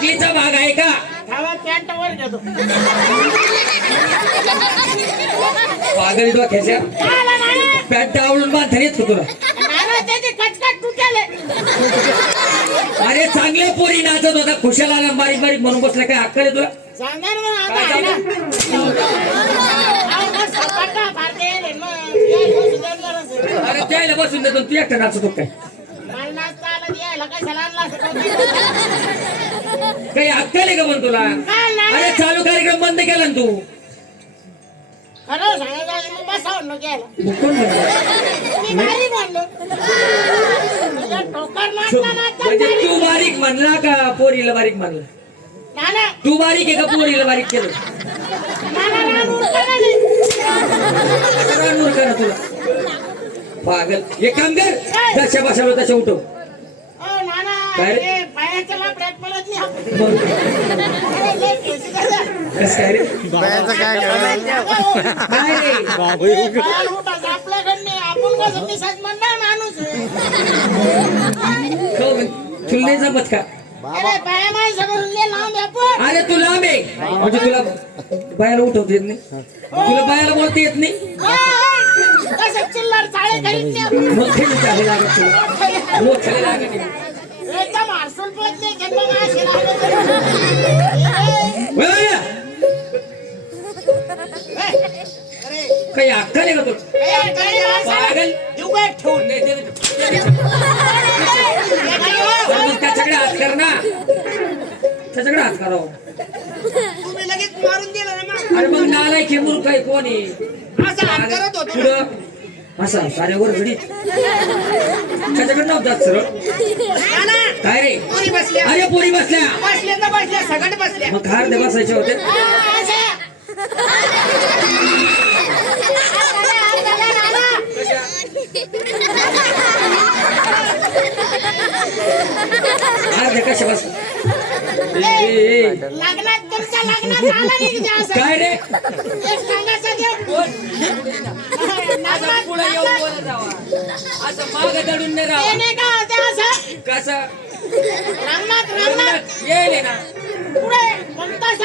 नकलीचा भाग आहे का? पागल डोक्याच्या बांधता येत का तुला. अरे चांगले पोरी नाचत होता. खुशाला आला बारीक बारीक म्हणून बसला. काय अक्कल आहे तुला अरे त्याला बसून देतो. तू एकटा नाचतो काय? आणलं असं? काही अक्कल आहे का पण तुला काय? अरे चालू कार्यक्रम बंद केला ना तू खरं सांगायचं आहे, मग बसावं नको यायला. मग कोण म्हणलं? मी भारी म्हणलो. तुझ्या ठोकर मारता नाचता म्हणजे भारी. तू बारीक म्हणला का पोरीला बारीक म्हणला नाना, तू बारीक आहे का पोरीला बारीक केलं नाना, नाना, उठता का नाही? सगळा नूर करा तुला पागल एक काम कर जशा बसालो तशा उठव काय रे? हे पायाच्या लाकडात पडत नाही बायाचं काय काय रे आपल्याकडं. आपण कसं म्हणणार माणूस आहे. तुला जमत का अरे, बाया लय लांब आहे आपण. अरे तू लांब आहे म्हणजे तुला बायाला उठवता येत नाही तुला बायाला बोलता येत नाही हा, हा. कसं चिल्लर चाळे करीत नाही आपण. मग खेळ चालू लागत तुला मोठ्याला लागत नाही. एकदम हर्षुल पोहोचले, जन्म माशी लागले. ए, वळ या. अरे, काही अक्कल आहे का तुला पागल ठेवून? नाही, त्याच्याकडे हात कर ना त्याच्याकडे हात करावं तुम्ही लगेच मारून ना अरे मग नालाय की मूर्ख आहे कोणी असं हात करत होतो पुढं असा साऱ्यावर त्याच्याकडे नव्हता सरळ पोरी बसल्या. पोरी बसल्या बसल्या तर बसल्या, सगट बसल्या. मग खार दे बसायचे होते हा, दे कशा बस ए, ए, ए. लग्नात तुमच्या लग्नात आला नाही का असं? काय रे एक सांगायचं देव. लग्नात- पुढे येऊन बोलत जावा असं माग दडून नाही ते राहा नाही का होते असं? कसं लग्नात- लग्नात येईल ना. पुढे कोणता? हे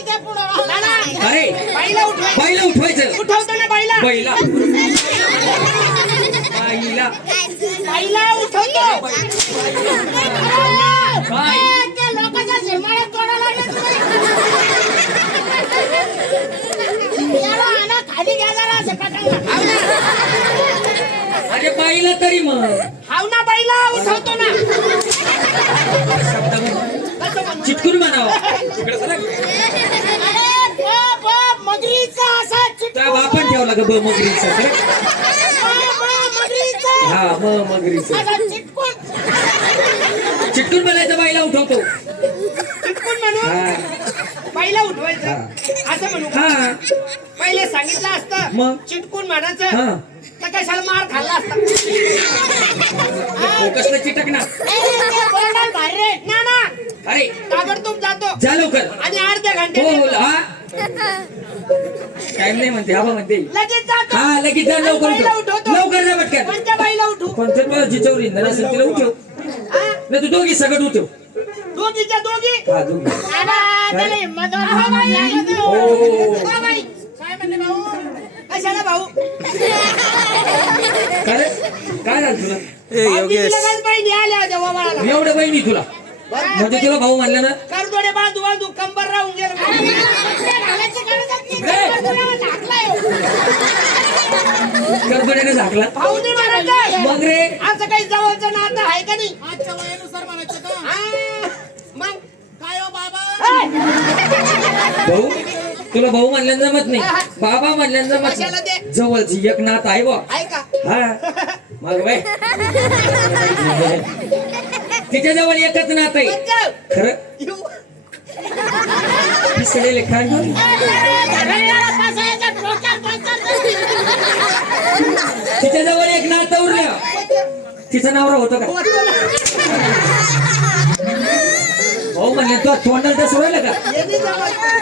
ते पुढं. नाना, अरे. बाईला उठवा. बाईला उठवायचं. उठवतो ना बाईला? बाईला. बाईला. बाईला उठवतो. लोकांच्या झिरमाळ्यात तोडा लागले तुम्ही. याला आणा, खाली घ्या जरा अरे बाईला तरी मग हाव ना बाईला उठवतो ना म्हण. म्हणू? चिटकून म्हणावं मगरीचा असा. त्या ठेवला ग ब मगरीचा. हा म मगरीचा चिटकून. म्हणायचं बाईला उठवतो चिटकून म्हणून हा बाईला उठवायचं असं म्हणू का? हा पहिले सांगितलं असतं मग? चिटकून हा. म्हणायचं तर कशाला मार खाल्ला असता. कसलं चिटक ना? ए, ते बोर्डाल भारी रे. ना ना. अरे. ताबडतोब जातो. जा लवकर. आणि अर्ध्या हो घंटे हो हा. टाइम नाही म्हणते हा म्हणते. लगेच जातो. हा लगेच जा लवकर उठवतो. लवकर जा पटकन. कोणत्या बाईला उठू कोणत्या जिचवली इंधन असेल तिला उठव. हा? नाही तू दोघी सगळं उठव. दोघीच्या दोघी? हा दोघी. नाना, त्याला हिम्मत वाटते. हा, हो. हा, बाई. कशाला भाऊ? काय झालं तुला? ए योगेश. आल्या ओवाळाला. एवढं बहिणी तुला? म्हणजे तुला भाऊ म्हणलं ना? करदोडे बांधू बांधू कंबर राहून गेलं. हो. करपड्याने झाकला भाऊ नाही म्हणायचं. मग रे? असं काही जवळचं नातं आहे का नाही? आजच्या वयानुसार म्हणायचं का? मग? काय हो बाबा? भाऊ? तुला भाऊ म्हणल्यानं जमत नाही. बाबा म्हणल्यानं जमत? नाही. जवळची एक नात आहे बा. हा. मग बाय तिच्या जवळ एकच नात आहे? खरं. पिसलेले फसायचं. तिच्या जवळ एक नातं उरलं तिचं नाव होतं का? भाऊ म्हणले तू तोंडाला तसं का?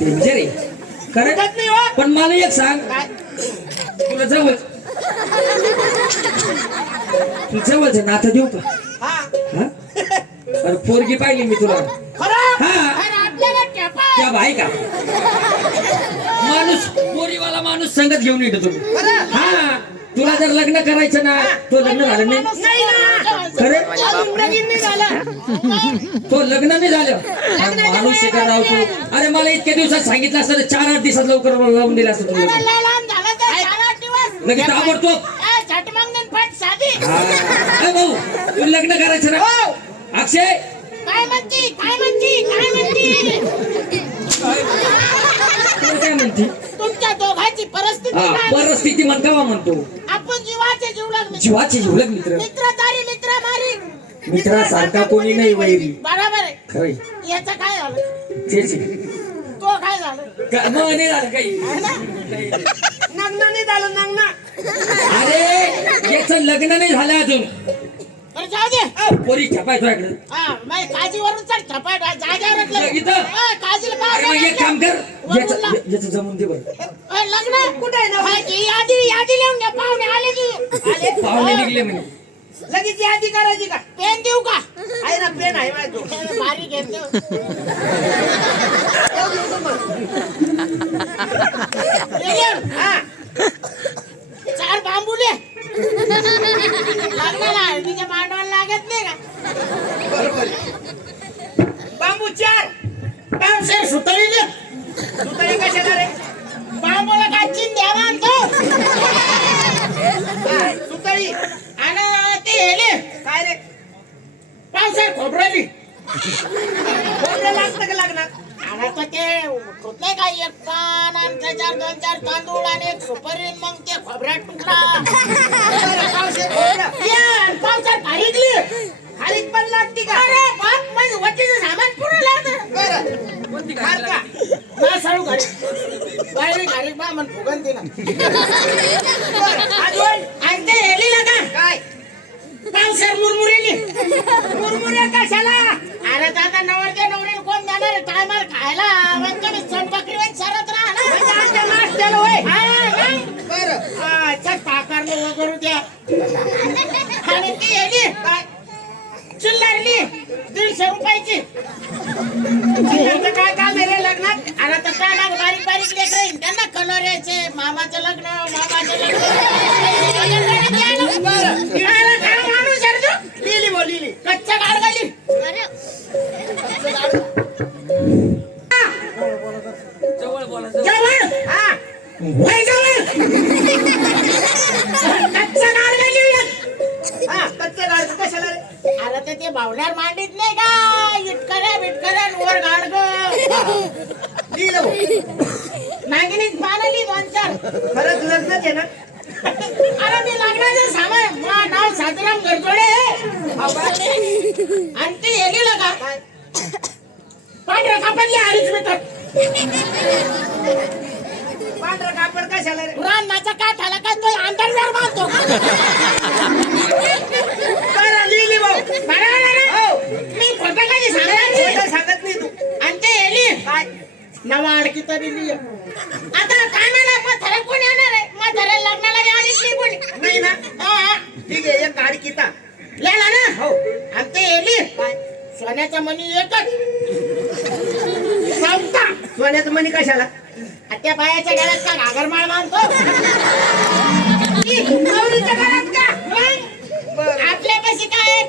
डेंजर आहे खरं पण मला एक सांग. तुला जवळ. तू जवळच नातं देऊ का? अरे पोरगी पाहिली मी तुला. हा. त्या भाई का? माणूस पोरीवाला माणूस संगत घेऊन येतो तुम्ही. हा. तुला जर लग्न करायचं ना तो लग्न झालं नाही. खरं? नाही झालं. तो लग्न नाही झालं. माणूस शिका राव तू? अरे मला इतक्या दिवसात सांगितलं असतं तर चार आठ दिवसात लवकर लावून दिलं असतं दिवस. लगेच ए, अरे भाऊ तू लग्न करायचं ना? हो. अक्षय! काय म्हणती? काय म्हणती? काय म्हणती? तुला काय म्हणते? तुमच्या दोघांची परिस्थिती हा काय? परिस्थिती म्हणता का म्हणतो? आपण जीवाचे जीवलग मित्र जीवाचे जीवलग मित्र. मित्र तारी मित्र मारी. मित्रासारखा कोणी नाही वैरी. बरोबर आहे. खरंय याचं काय झालं? तेच. तो काय झालं? का- मग नाही झालं काही. नग्न नाही झालं नग्न. अरे याचं लग्न नाही झालं अजून. अरे जाऊ दे. पोरी छपाय तुझ्याकडे. हा काजीवरून चल लग्न. इथं? अ, काजीला अरे मग एक काम कर. वरून याचं लाव. या- याचं जमून दे बरं. अ, लग्न? कुठे आहे ना? यादी यादी लिहून घ्या पाहुणे आले की. आले पाहुणे निघले म्हणे. लगेच यादी करायची का? पेन देऊ का? आहे ना पेन आहे माझ्या भारी घेतो चार बांबुले. आहे तिच्या मांडवाला लागत नाही का? बांबू चार. पाचशे सुतळी दे. सुतळी कशाला रे? बांबूला काय चिन द्यावा आणतो सुतळी. ते हेले काय रे? पावसाळ खोबरली खोबरं लागतं का लागणार? आणि तर ते एक पान आणि त्याच्यावर दोन चार तांदूळ आणि एक सुपारी मग ते खोबऱ्यात तुकडा. पावसाळ खारीकली खारीक पण लागते का? अरे बाप म्हणजे वटीचं सामान पुरं लागतं. बरं. का? ना साळू खारीक बाहेर खारीक बा फुगन पावसाळ मुरमुरेली. मुरमुरे कशाला? अरे दादा नवरदेव नवरीला कोण देणार आहे? टायमाला खायला मग कधी स्वयंपाकरी वेळ सरत राहा नाश्त्याला होय. बरं. अच्छा ताकारलं वगैरे द्या. आणि ती येली काय चिल्लारली दीडशे रुपयाची. चिल्लरचं काय काम आहे रे लग्नात? अरे तर काय बारीक बारीक लेकर. त्यांना कलर यायचे मामाचं लग्न मामाचं लग्न लिहिलं नागिनीत पानली दोन चार खरंच लग्नच आहे ना? अरे मी लग्नाचं सामान मा नाव सातराम गरजोडे आणि ते हे गेलं का? पांढऱ्या कापडली अडीच मीटर पांढरा कापड कशाला रानाचा काठ आला का तो बांधतो? लिहिली नवा आणखी तरी लिहि आता कानाला म्हातारा कोण येणार आहे? म्हातारा लग्नाला बी आलीच नाही कोणी. नाही ना? ठीक आहे एक गाडी किता लिहिला ना हो. आणि ते एली सोन्याचा मणी एकच. संपता. सोन्याचं मणी कशाला? त्या बायाच्या घरात का घागरमाळ बांधतो? ती नवरीच्या घरात का? मग? आपल्यापाशी काय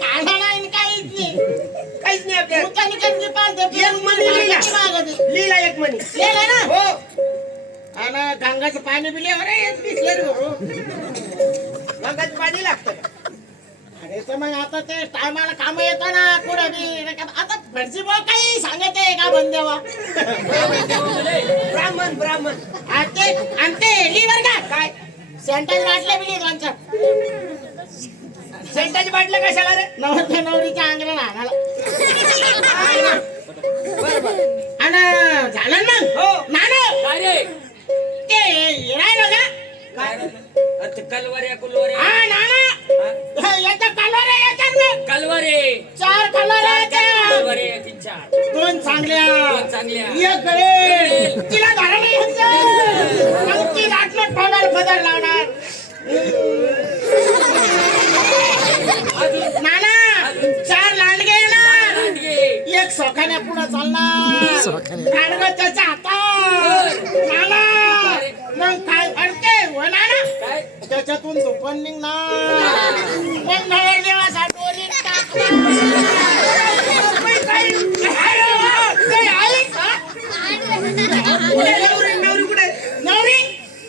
नाही पाळतो, एक मणी लिहिला. लिहिला एक मणी. लिहिलं ना? हो. आणि गंगाचं पाणी बिले अरे मगाच पाणी लागतं. का? अरे तर मग आता ते टायमाला काम येतं ना कुठं बी. आता भटजी भाऊ काही सांगत का बंदेवा ब्राह्मण ब्राह्मण. आणि ते आणि ते लिव्हर का. काय? सेंटर वाटले बिली दोनच्या सेंटाची बाटल्या कशाला रे? नवरच्या नवरीच्या अंगणा राहणार आणि झालं मग? हो. नाना काय रे? ते राहिलं का? काय रे? अरे ते कलवऱ्या कुलवऱ्या हा नाना. हा? याच्या कलर येतात ना कलवरे चार कलर येतात कलवरे तीन चार. दोन चांगल्या. दोन चांगल्या. एक गळे तिला धरायला यायचं. मग ती लाटलं ठोणार पदर लावणार. नाना एक सोखाने पुढे चालणार. गाडगं त्याच्या हातात. मग काय हो नाना काय? त्याच्यातून दुकान निघणार. मग नवर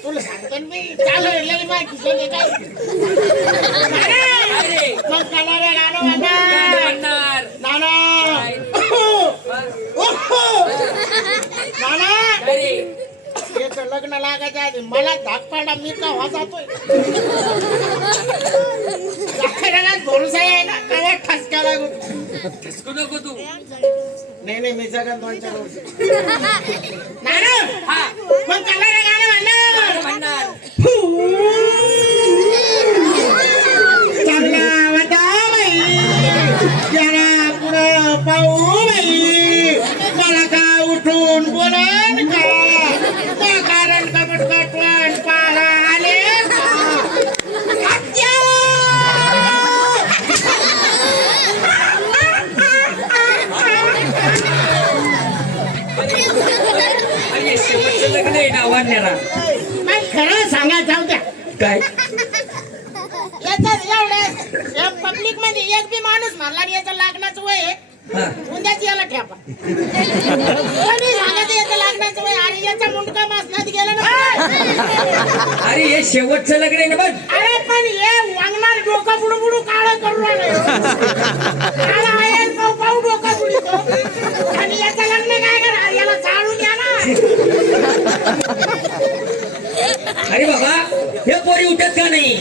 तुला सांगतो मी. चालू मग गाणं गाणं म्हणणार म्हणणार नाना काय? नाना याचं लग्न लागायच्या आधी मला धाक पाडा मी का व्हा जातोय जाखेराला भरोसा आहे ना? काय ठसका लागू? ठसकू नको तू. नाही नाही मी जगन दोन चार वर्ष नाना! हा. मग कलर गाणं म्हणणार म्हणणार. अरे हे शेवटचं लग्न आहे ना बघ. अरे पण हे वांगणार डोकं बुडू बुडू काळं करू आहे पाऊ डोकं बुडीतो आणि याचं लग्न काय करणार? याला चालू द्या ना. अरे बाबा हे पोरी उठत का नाही?